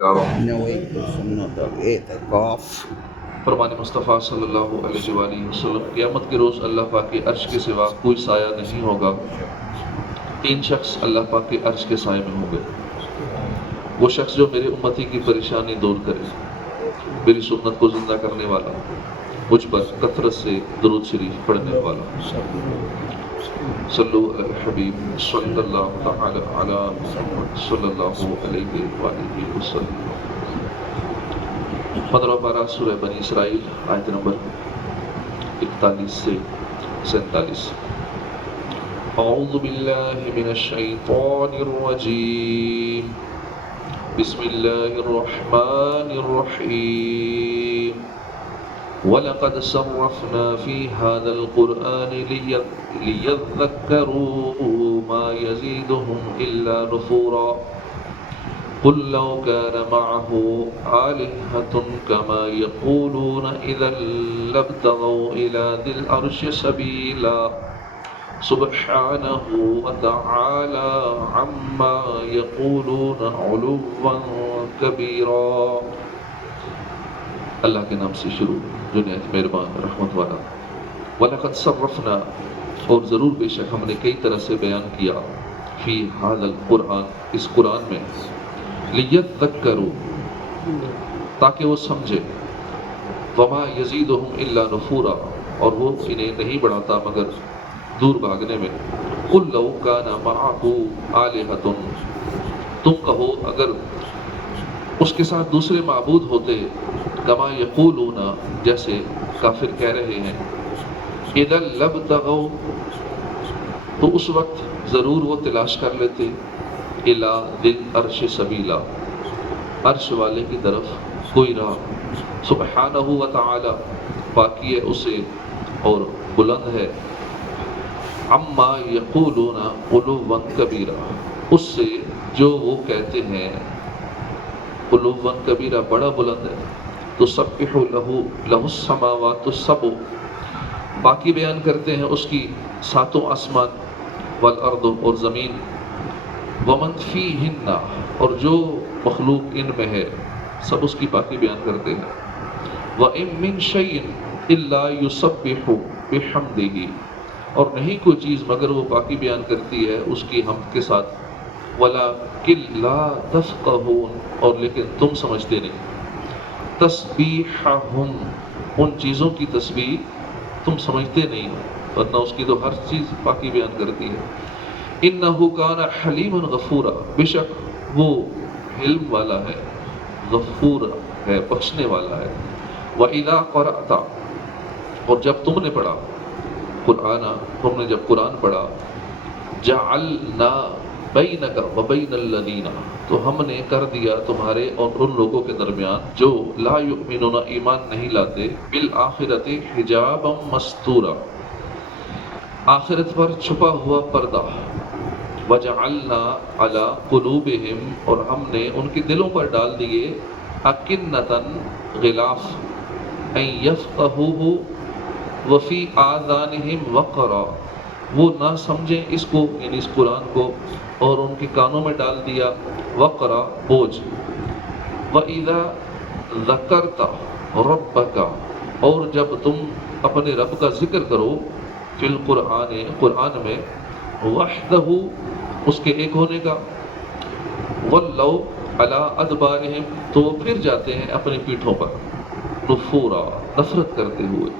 نويت سنة الاعتكاف. فرمان مصطفیٰ صلی اللہ علیہ وآلہ وسلم، قیامت کے روز اللہ پاک کے عرش کے سوا کوئی سایہ نہیں ہوگا۔ تین شخص اللہ پاک کے عرش کے سائے میں ہوں گے۔ وہ شخص جو میرے امتی کی پریشانی دور کرے، میری سنت کو زندہ کرنے والا، مجھ پر کثرت سے درود شریف پڑھنے والا۔ صلو علی الحبیب صلی اللہ تعالی علی محمد صلی اللہ علیہ وآلہ وسلم۔ 15 پارہ سورہ بنی اسرائیل، آیت نمبر 41 سے 47۔ اعوذ باللہ من الشیطان الرجیم، بسم اللہ الرحمن الرحیم۔ وَلَقَدْ صَرَّفْنَا فِي هَذَا الْقُرْآنِ لِيَذَّكَّرُوا مَا يَزِيدُهُمْ إِلَّا نُفُورًا قُلْ لَوْ كَانَ مَعَهُ آلِهَةٌ كَمَا يَقُولُونَ إِذًا لَابْتَغَوْا إِلَى ذِي الْعَرْشِ سَبِيلًا سُبْحَانَهُ وَتَعَالَى عَمَّا يَقُولُونَ عُلُوًّا كَبِيرًا۔ اللہ کے نام سے شروع، جو نہایت مہربان رحمت والا۔ وَلَقَدْ صَرَّفْنَا، اور ضرور بے شک ہم نے کئی طرح سے بیان کیا، فی ھذا القرآن، اس قرآن میں، لیذکروا، تاکہ وہ سمجھے، وما یزیدہم الا نفورا، اور وہ انہیں نہیں بڑھاتا مگر دور بھاگنے میں۔ قل لو کان معہ آلہۃ، تم کہو اگر اس کے ساتھ دوسرے معبود ہوتے، کما یقولون، جیسے کافر کہہ رہے ہیں، اذا لابتغوا، تو اس وقت ضرور وہ تلاش کر لیتے، الی ذی العرش سبیلا، عرش والے کی طرف کوئی راہ۔ سبحانہ و تعالی، پاکی ہے اسے اور بلند ہے، عما یقولون علوا کبیرا، اس سے جو وہ کہتے ہیں، علوا کبیرا، بڑا بلند ہے۔ تسبح لہ السماوات السبع، باقی بیان کرتے ہیں اس کی ساتوں آسمان، والارض، اور زمین، ومن فیہن، اور جو مخلوق ان میں ہے سب اس کی باقی بیان کرتے ہیں۔ وَإِن مِّن شَيْءٍ إِلَّا يُسَبِّحُ بِحَمْدِهِ، اور نہیں کوئی چیز مگر وہ باقی بیان کرتی ہے اس کی حمد کے ساتھ۔ وَلَٰكِن لَّا تَفْقَهُونَ، اور لیکن تم سمجھتے نہیں، تسبیحہم، ان چیزوں کی تسبیح تم سمجھتے نہیں، ورنہ اس کی تو ہر چیز باقی بیان کرتی ہے۔ انہ کان حلیما غفورا، بے شک وہ حلم والا ہے، غفور ہے، بخشنے والا ہے۔ وَإِذَا قَرَأْتَ، اور جب تم نے پڑھا قرآن، تم نے جب قرآن پڑھا، جعلنا بینک وبین الذین، تو ہم نے کر دیا تمہارے اور ان لوگوں کے درمیان جو لا یؤمنون، ایمان نہیں لاتے، بالآخرۃ حجابا مستورا، آخرت پر چھپا ہوا پردہ۔ وجعلنا علی قلوبہم، اور ہم نے ان کے دلوں پر ڈال دیے، اکنۃ، غلاف، ان یفقہوہ، وفی آذانہم وقرا، وہ نہ سمجھیں اس کو، یعنی اس قرآن کو، اور ان کے کانوں میں ڈال دیا وقرا، بوجھ۔ وَإِذَا ذَكَرْتَ رَبَّكَ، اور جب تم اپنے رب کا ذکر کرو، فی القرآن، قرآن میں، وحدہ، اس کے ایک ہونے کا، وَلَّوْا عَلَىٰ أَدْبَارِهِمْ، تو وہ پھر جاتے ہیں اپنی پیٹھوں پر، نفورا، نفرت کرتے ہوئے۔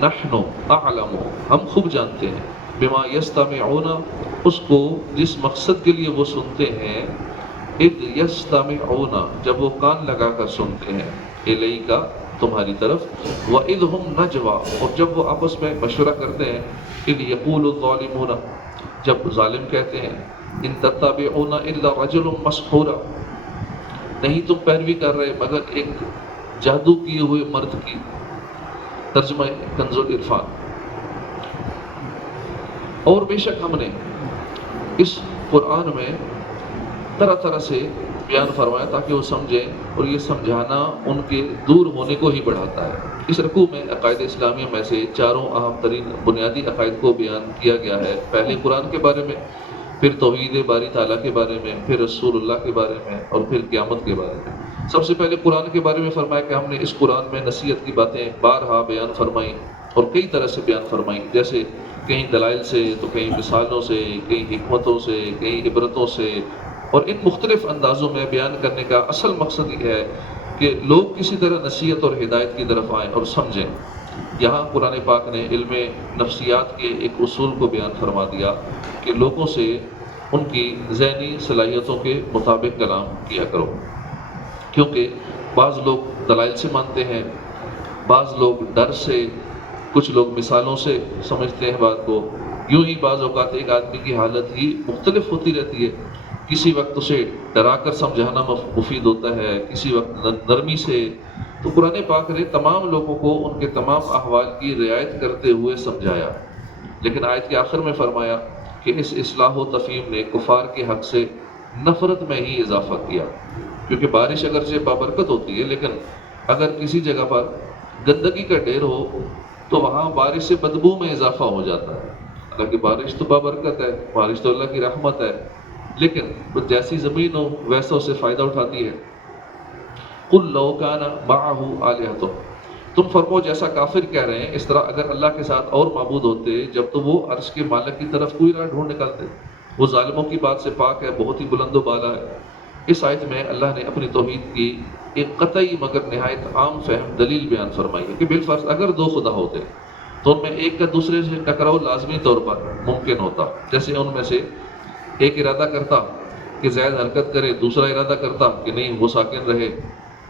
نحن اعلم، ہم خوب جانتے ہیں، بما یستمعون، اس کو جس مقصد کے لیے وہ سنتے ہیں، اذ یستمعون، جب وہ کان لگا کر سنتے ہیں، الیک، تمہاری طرف، واذ هم نجوا، اور جب وہ آپس میں مشورہ کرتے ہیں، اذ یقول الظالمون، جب ظالم کہتے ہیں، ان تتبعون الا رجل مسحورا، نہیں تم پیروی کر رہے مگر ایک جادو کیے ہوئے مرد کی۔ ترجمہ کنز العرفان۔ اور بے شک ہم نے اس قرآن میں طرح طرح سے بیان فرمایا تاکہ وہ سمجھیں، اور یہ سمجھانا ان کے دور ہونے کو ہی بڑھاتا ہے۔ اس رکوع میں عقائد اسلامیہ میں سے چاروں اہم ترین بنیادی عقائد کو بیان کیا گیا ہے۔ پہلے قرآن کے بارے میں، پھر توحید باری تعالیٰ کے بارے میں، پھر رسول اللہ کے بارے میں، اور پھر قیامت کے بارے میں۔ سب سے پہلے قرآن کے بارے میں فرمایا کہ ہم نے اس قرآن میں نصیحت کی باتیں بارہا بیان فرمائیں اور کئی طرح سے بیان فرمائیں، جیسے کہیں دلائل سے، تو کہیں مثالوں سے، کہیں حکمتوں سے، کہیں عبرتوں سے، اور ان مختلف اندازوں میں بیان کرنے کا اصل مقصد یہ ہے کہ لوگ کسی طرح نصیحت اور ہدایت کی طرف آئیں اور سمجھیں۔ یہاں قرآن پاک نے علم نفسیات کے ایک اصول کو بیان فرما دیا کہ لوگوں سے ان کی ذہنی صلاحیتوں کے مطابق کلام کیا کرو، کیونکہ بعض لوگ دلائل سے مانتے ہیں، بعض لوگ ڈر سے، کچھ لوگ مثالوں سے سمجھتے ہیں بات کو۔ یوں ہی بعض اوقات ایک آدمی کی حالت ہی مختلف ہوتی رہتی ہے، کسی وقت اسے ڈرا کر سمجھانا مفید ہوتا ہے، کسی وقت نرمی سے۔ تو قرآن پاک نے تمام لوگوں کو ان کے تمام احوال کی رعایت کرتے ہوئے سمجھایا، لیکن آیت کے آخر میں فرمایا کہ اس اصلاح و تفہیم نے کفار کے حق سے نفرت میں ہی اضافہ کیا، کیونکہ بارش اگرچہ بابرکت ہوتی ہے، لیکن اگر کسی جگہ پر گندگی کا ڈھیر ہو تو وہاں بارش سے بدبو میں اضافہ ہو جاتا ہے۔ حالانکہ بارش تو بابرکت ہے، بارش تو اللہ کی رحمت ہے، لیکن جیسی زمین ہو ویسا اسے فائدہ اٹھاتی ہے۔ قُلْ لَوْ كَانَ مَعَهُ آلِهَةٌ، تم فرمو جیسا کافر کہہ رہے ہیں، اس طرح اگر اللہ کے ساتھ اور معبود ہوتے جب تو وہ عرش کے مالک کی طرف کوئی راہ ڈھونڈ نکالتے۔ وہ ظالموں کی بات سے پاک ہے، بہت ہی بلند و بالا ہے۔ اس آیت میں اللہ نے اپنی توحید کی ایک قطعی مگر نہایت عام فہم دلیل بیان فرمائی ہے کہ بالفرض اگر دو خدا ہوتے تو ان میں ایک کا دوسرے سے ٹکراؤ لازمی طور پر ممکن ہوتا، جیسے ان میں سے ایک ارادہ کرتا کہ زید حرکت کرے، دوسرا ارادہ کرتا کہ نہیں وہ ساکن رہے۔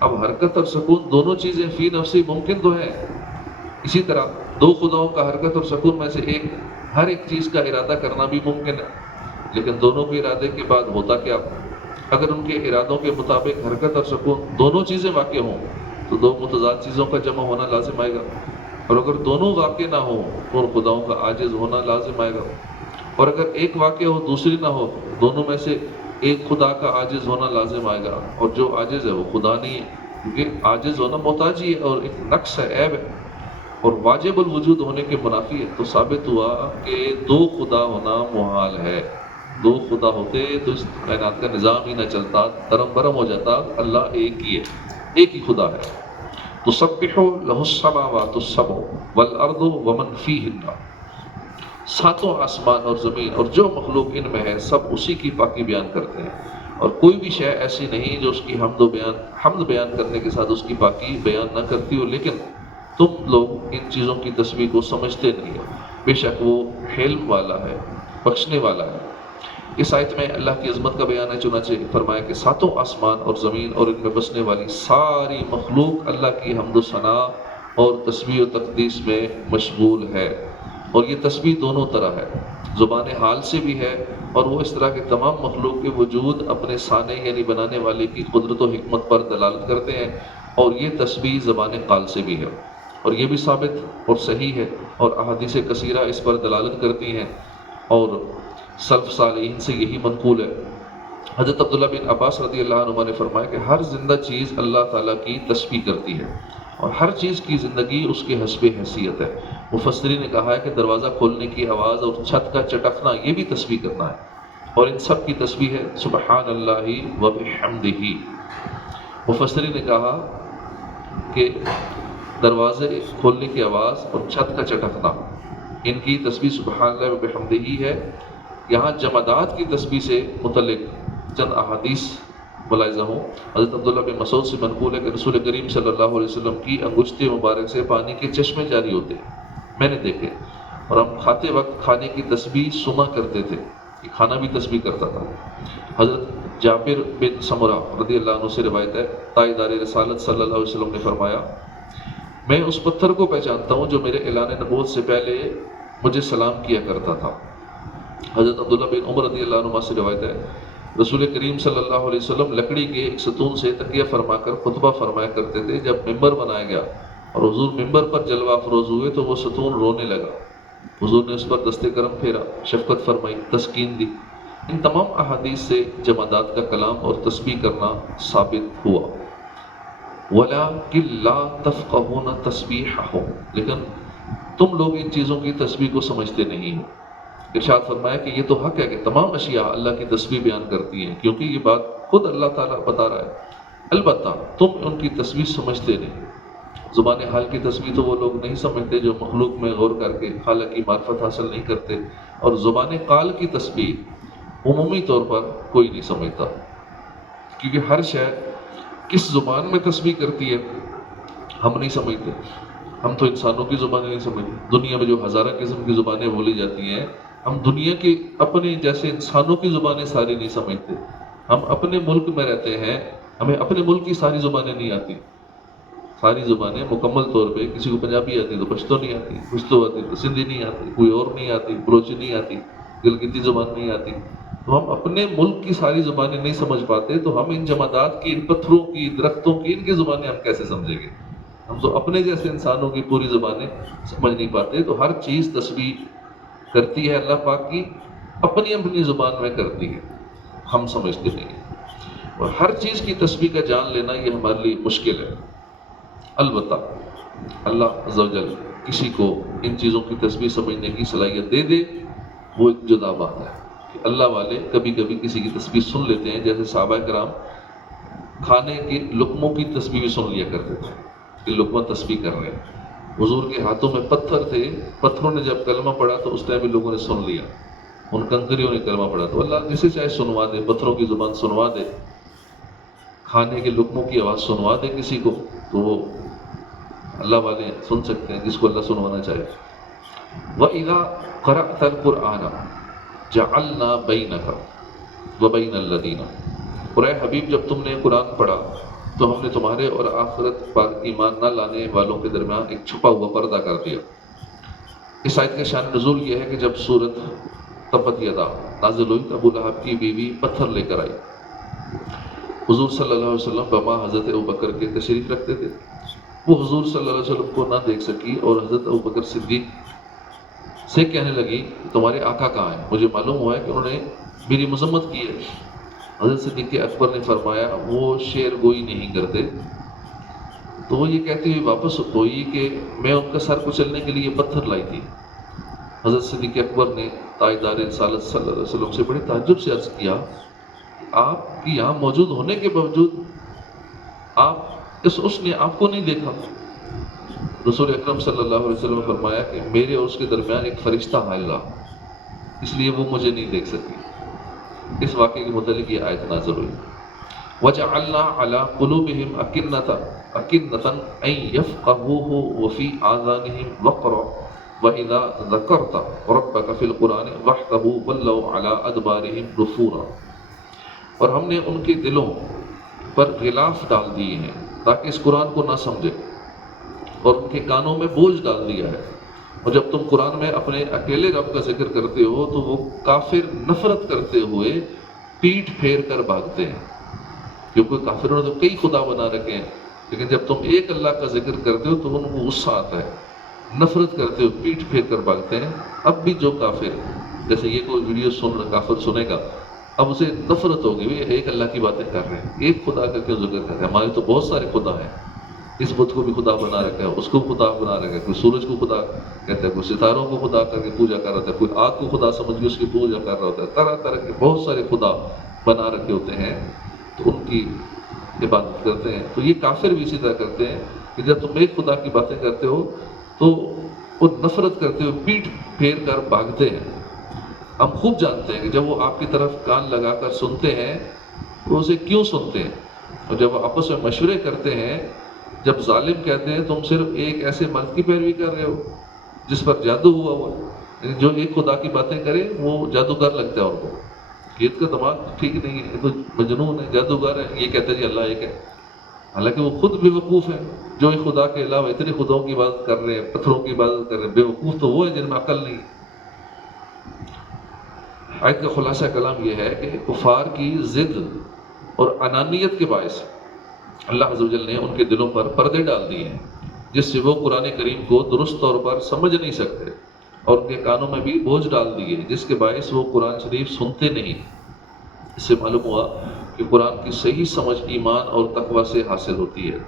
اب حرکت اور سکون دونوں چیزیں فی نفسی ممکن تو ہیں، اسی طرح دو خداؤں کا حرکت اور سکون میں سے ہر ایک چیز کا ارادہ کرنا بھی ممکن ہے، لیکن دونوں کے ارادے کے بعد ہوتا کیا؟ اگر ان کے ارادوں کے مطابق حرکت اور سکون دونوں چیزیں واقع ہوں تو دو متضاد چیزوں کا جمع ہونا لازم آئے گا، اور اگر دونوں واقع نہ ہوں تو ان خداؤں کا عاجز ہونا لازم آئے گا، اور اگر ایک واقع ہو دوسری نہ ہو دونوں میں سے ایک خدا کا عاجز ہونا لازم آئے گا، اور جو عاجز ہے وہ خدا نہیں ہے، کیونکہ عاجز ہونا محتاجی ہے اور ایک نقص ہے، عیب ہے، اور واجب الوجود ہونے کے منافی ہے۔ تو ثابت ہوا کہ دو خدا ہونا محال ہے۔ دو خدا ہوتے تو اس کائنات کا نظام ہی نہ چلتا، درم برم ہو جاتا۔ اللہ ایک ہی ہے، ایک ہی خدا ہے۔ تسبح لہ السماوات السبع والارض ومن فیہن، ساتوں آسمان اور زمین اور جو مخلوق ان میں ہے سب اسی کی پاکی بیان کرتے ہیں، اور کوئی بھی شے ایسی نہیں جو اس کی حمد بیان کرنے کے ساتھ اس کی پاکی بیان نہ کرتی ہو، لیکن تم لوگ ان چیزوں کی تسبیح کو سمجھتے نہیں ہو۔ بے شک وہ حلم والا ہے، بخشنے والا ہے۔ اس آیت میں اللہ کی عظمت کا بیان ہے، چنانچہ فرمایا کہ ساتوں آسمان اور زمین اور ان میں بسنے والی ساری مخلوق اللہ کی حمد و ثنا اور تسبیح و تقدیس میں مشغول ہے، اور یہ تسبیح دونوں طرح ہے، زبان حال سے بھی ہے، اور وہ اس طرح کے تمام مخلوق کے وجود اپنے صانع یعنی بنانے والے کی قدرت و حکمت پر دلالت کرتے ہیں، اور یہ تسبیح زبان قال سے بھی ہے، اور یہ بھی ثابت اور صحیح ہے، اور احادیث کثیرہ اس پر دلالت کرتی ہیں، اور سلف صالحین سے یہی منقول ہے۔ حضرت عبداللہ بن عباس رضی اللہ عنہ نے فرمایا کہ ہر زندہ چیز اللہ تعالیٰ کی تسبیح کرتی ہے، اور ہر چیز کی زندگی اس کے حسب حیثیت ہے۔ مفسرین نے کہا ہے کہ دروازہ کھولنے کی آواز اور چھت کا چٹکنا یہ بھی تسبیح کرنا ہے، اور ان سب کی تسبیح ہے سبحان اللہ و بحمدہ۔ مفسرین نے کہا کہ دروازے کھولنے کی آواز اور چھت کا چٹکنا ان کی تسبیح سبحان اللہ و بحمدہ ہے۔ یہاں جمادات کی تسبیح سے متعلق چند احادیث ملاحظہ ہوں۔ حضرت عبداللہ بن مسعود سے منقول ہے کہ رسول کریم صلی اللہ علیہ وسلم کی انگشت مبارک سے پانی کے چشمے جاری ہوتے، میں نے دیکھے، اور ہم کھاتے وقت کھانے کی تسبیح سنا کرتے تھے، کہ کھانا بھی تسبیح کرتا تھا۔ حضرت جابر بن سمرہ رضی اللہ عنہ سے روایت ہے، تاجدار رسالت صلی اللہ علیہ وسلم نے فرمایا میں اس پتھر کو پہچانتا ہوں جو میرے اعلان نبوت سے پہلے مجھے سلام کیا کرتا تھا۔ حضرت عبداللہ بن عمر رضی اللہ عنہ سے روایت ہے، رسول کریم صلی اللہ علیہ وسلم لکڑی کے ایک ستون سے تکیہ فرما کر خطبہ فرمایا کرتے تھے۔ جب ممبر بنایا گیا اور حضور ممبر پر جلوہ افروز ہوئے تو وہ ستون رونے لگا، حضور نے اس پر دست کرم پھیرا، شفقت فرمائی، تسکین دی۔ ان تمام احادیث سے جمادات کا کلام اور تسبیح کرنا ثابت ہوا۔ وَلَٰكِن لَا تَفْقَهُونَ تَسْبِيحَهُمْ، لیکن تم لوگ ان چیزوں کی تسبیح کو سمجھتے نہیں ہو۔ ارشاد فرمایا کہ یہ تو حق ہے کہ تمام اشیاء اللہ کی تسبیح بیان کرتی ہیں، کیونکہ یہ بات خود اللہ تعالیٰ بتا رہا ہے، البتہ تم ان کی تسبیح سمجھتے نہیں۔ زبان حال کی تسبیح تو وہ لوگ نہیں سمجھتے جو مخلوق میں غور کر کے خالق کی معرفت حاصل نہیں کرتے، اور زبان قال کی تسبیح عمومی طور پر کوئی نہیں سمجھتا، کیونکہ ہر شے کس زبان میں تسبیح کرتی ہے ہم نہیں سمجھتے۔ ہم تو انسانوں کی زبانیں نہیں سمجھتے، دنیا میں جو ہزارہ قسم کی زبانیں بولی جاتی ہیں، ہم دنیا کی اپنے جیسے انسانوں کی زبانیں ساری نہیں سمجھتے۔ ہم اپنے ملک میں رہتے ہیں، ہمیں اپنے ملک کی ساری زبانیں نہیں آتی، ساری زبانیں مکمل طور پہ، کسی کو پنجابی آتی تو پشتو نہیں آتی، پشتو آتی تو سندھی نہیں آتی، کوئی اور نہیں آتی، بلوچی نہیں آتی، گلگتی زبان نہیں آتی۔ تو ہم اپنے ملک کی ساری زبانیں نہیں سمجھ پاتے، تو ہم ان جمادات کی، ان پتھروں کی، درختوں کی، ان کی زبانیں ہم کیسے سمجھیں گے؟ ہم تو اپنے جیسے انسانوں کی پوری زبانیں سمجھ نہیں پاتے۔ تو ہر چیز تسبیح کرتی ہے اللہ پاک کی، اپنی اپنی زبان میں کرتی ہے، ہم سمجھتے نہیں ہیں۔ اور ہر چیز کی تسبیح کا جان لینا یہ ہمارے لیے مشکل ہے۔ البتہ اللہ عز و جل کسی کو ان چیزوں کی تسبیح سمجھنے کی صلاحیت دے دے، وہ ایک جدا بات ہے کہ اللہ والے کبھی کبھی کسی کی تسبیح سن لیتے ہیں، جیسے صحابہ کرام کھانے کے لقموں کی تسبیح بھی سن لیا کرتے تھے کہ لقمہ تسبیح کر رہے ہیں۔ حضور کے ہاتھوں میں پتھر تھے، پتھروں نے جب کلمہ پڑھا تو اس ٹائم بھی لوگوں نے سن لیا، ان کنکریوں نے کلمہ پڑھا۔ تو اللہ جسے چاہے سنوا دے، پتھروں کی زبان سنوا دے، کھانے کے لقموں کی آواز سنوا دے کسی کو، تو وہ اللہ والے سن سکتے ہیں جس کو اللہ سنوانا چاہے۔ وَإِذَا قَرَأْتَ الْقُرْآنَ جَعَلْنَا بَيْنَكَ وَبَيْنَ الَّذِينَ، اور اے حبیب جب تم نے قرآن پڑھا تو ہم نے تمہارے اور آخرت پر ایمان نہ لانے والوں کے درمیان ایک چھپا ہوا پردہ کر دیا۔ اس آیت کا شان نزول یہ ہے کہ جب سورت تبت یدا نازل ہوئی تو ابو لہب کی بیوی پتھر لے کر آئی۔ حضور صلی اللہ علیہ وسلم بما حضرت ابوبکر کے تشریف رکھتے تھے، وہ حضور صلی اللہ علیہ وسلم کو نہ دیکھ سکی اور حضرت ابوبکر صدیق سے کہنے لگی تمہارے آقا کہاں ہیں؟ مجھے معلوم ہوا ہے کہ انہوں نے میری مذمت کی ہے۔ حضرت صدیق اکبر نے فرمایا وہ شعر گوئی نہیں کرتے۔ تو وہ یہ کہتی ہوئی واپس ہوئی کہ میں ان کا سر کچلنے کے لیے پتھر لائی تھی۔ حضرت صدیق اکبر نے تاجدار رسالت صلی اللہ علیہ وسلم سے بڑے تعجب سے عرض کیا آپ کی یہاں موجود ہونے کے باوجود اس نے آپ کو نہیں دیکھا؟ رسول اکرم صلی اللہ علیہ وسلم نے فرمایا کہ میرے اور اس کے درمیان ایک فرشتہ حائل رہا، اس لیے وہ مجھے نہیں دیکھ سکی۔ اس واقعے کے متعلق یہ آیت نازل ہوئی۔ وَجَعَلْنَا عَلَىٰ قُلُوبِهِمْ أَكِنَّةً أَن يَفْقَهُوهُ وَفِي آذَانِهِمْ وَقْرًا وَإِذَا ذَكَرْتَ رَبَّكَ فِي الْقُرْآنِ وَحْدَهُ وَلَّوْا عَلَىٰ أَدْبَارِهِمْ نُفُورًا، اور ہم نے ان کے دلوں پر غلاف ڈال دیے ہیں تاکہ اس قرآن کو نہ سمجھے، اور ان کے کانوں میں بوجھ ڈال دیا ہے۔ اور جب تم قرآن میں اپنے اکیلے رب کا ذکر کرتے ہو تو وہ کافر نفرت کرتے ہوئے پیٹھ پھیر کر بھاگتے ہیں، کیونکہ کافروں نے تو کئی خدا بنا رکھے ہیں، لیکن جب تم ایک اللہ کا ذکر کرتے ہو تو ان کو غصہ آتا ہے، نفرت کرتے ہوئے پیٹھ پھیر کر بھاگتے ہیں۔ اب بھی جو کافر، جیسے یہ کوئی ویڈیو کافر سنے گا، اب اسے نفرت ہوگی بھی ایک اللہ کی باتیں کر رہے ہیں، ایک خدا کا کیوں ذکر کر رہے ہیں؟ ہمارے تو بہت سارے خدا ہیں، اس بت کو بھی خدا بنا رکھا ہے، اس کو خدا بنا رکھا ہے، کوئی سورج کو خدا کہتا ہے، کوئی ستاروں کو خدا کر کے پوجا کر رہا ہے، کوئی آگ کو خدا سمجھ کے اس کی پوجا کر رہا ہوتا ہے، طرح طرح کے بہت سارے خدا بنا رکھے ہوتے ہیں، تو ان کی عبادت کرتے ہیں۔ تو یہ کافر بھی اسی طرح کرتے ہیں کہ جب تم ایک خدا کی باتیں کرتے ہو تو وہ نفرت کرتے ہوئے پیٹھ پھیر کر بھاگتے ہیں۔ ہم خوب جانتے ہیں کہ جب وہ آپ کی طرف کان لگا کر سنتے ہیں تو اسے کیوں سنتے ہیں، اور جب وہ آپس میں مشورے کرتے ہیں، جب ظالم کہتے ہیں تم صرف ایک ایسے مرد کی پیروی کر رہے ہو جس پر جادو ہوا ہوا ہے، یعنی جو ایک خدا کی باتیں کرے وہ جادوگر لگتا ہے ان کو، یہ اس کا دماغ ٹھیک نہیں ہے، یہ تو مجنون ہے، جادوگر ہے، یہ کہتا ہے جی اللہ ایک ہے، حالانکہ وہ خود بے وقوف ہے۔ جو ایک خدا کے علاوہ اتنے خداؤں کی عبادت کر رہے ہیں، پتھروں کی عبادت کر رہے ہیں، بے وقوف تو وہ ہے جن میں عقل نہیں۔ آیت کا خلاصہ کلام یہ ہے کہ کفار کی ضد اور انانیت کے باعث اللہ عز و جل نے ان کے دلوں پر پردے ڈال دیے ہیں، جس سے وہ قرآن کریم کو درست طور پر سمجھ نہیں سکتے، اور ان کے کانوں میں بھی بوجھ ڈال دیے جس کے باعث وہ قرآن شریف سنتے نہیں۔ اس سے معلوم ہوا کہ قرآن کی صحیح سمجھ ایمان اور تقوی سے حاصل ہوتی ہے،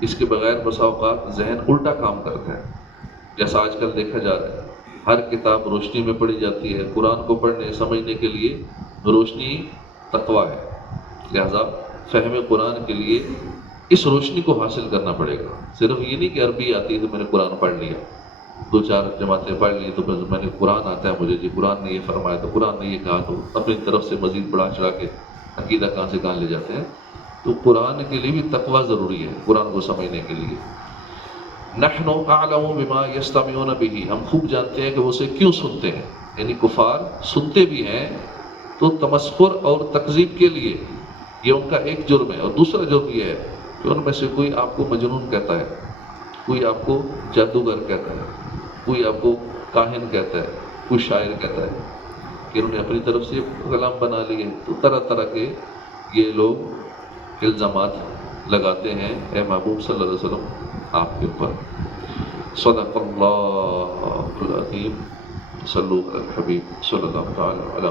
اس کے بغیر بسا اوقات ذہن الٹا کام کرتا ہے، جیسا آج کل دیکھا جا رہا ہے۔ ہر کتاب روشنی میں پڑھی جاتی ہے، قرآن کو پڑھنے سمجھنے کے لیے روشنی تقویٰ ہے، لہذا فہم قرآن کے لیے اس روشنی کو حاصل کرنا پڑے گا۔ صرف یہ نہیں کہ عربی آتی ہے تو میں نے قرآن پڑھ لیا، 2-4 جماعتیں پڑھ لی تو بس میں نے قرآن آتا ہے مجھے، جی قرآن نے یہ فرمایا تو قرآن نے یہ کہا، تو اپنی طرف سے مزید بڑھا چڑھا کے عقیدہ کہاں سے کہاں لے جاتے ہیں۔ تو قرآن کے لیے بھی تقویٰ ضروری ہے، قرآن کو سمجھنے کے لیے۔ نحن اعلم بما یستمعون به، ہم خوب جانتے ہیں کہ وہ اسے کیوں سنتے ہیں، یعنی کفار سنتے بھی ہیں تو تمسخر اور تکذیب کے لیے، یہ ان کا ایک جرم ہے۔ اور دوسرا جرم یہ ہے کہ ان میں سے کوئی آپ کو مجنون کہتا ہے، کوئی آپ کو جادوگر کہتا ہے، کوئی آپ کو کاہن کہتا ہے، کوئی شاعر کہتا ہے، کہ انہوں نے اپنی طرف سے کلام بنا لیے۔ تو طرح طرح کے یہ لوگ الزامات لگاتے ہیں اے محبوب صلی اللہ علیہ وسلم آپ کے اوپر۔ صدق اللہ العظیم، صلو علی الحبیب صلی اللہ تعالی علیہ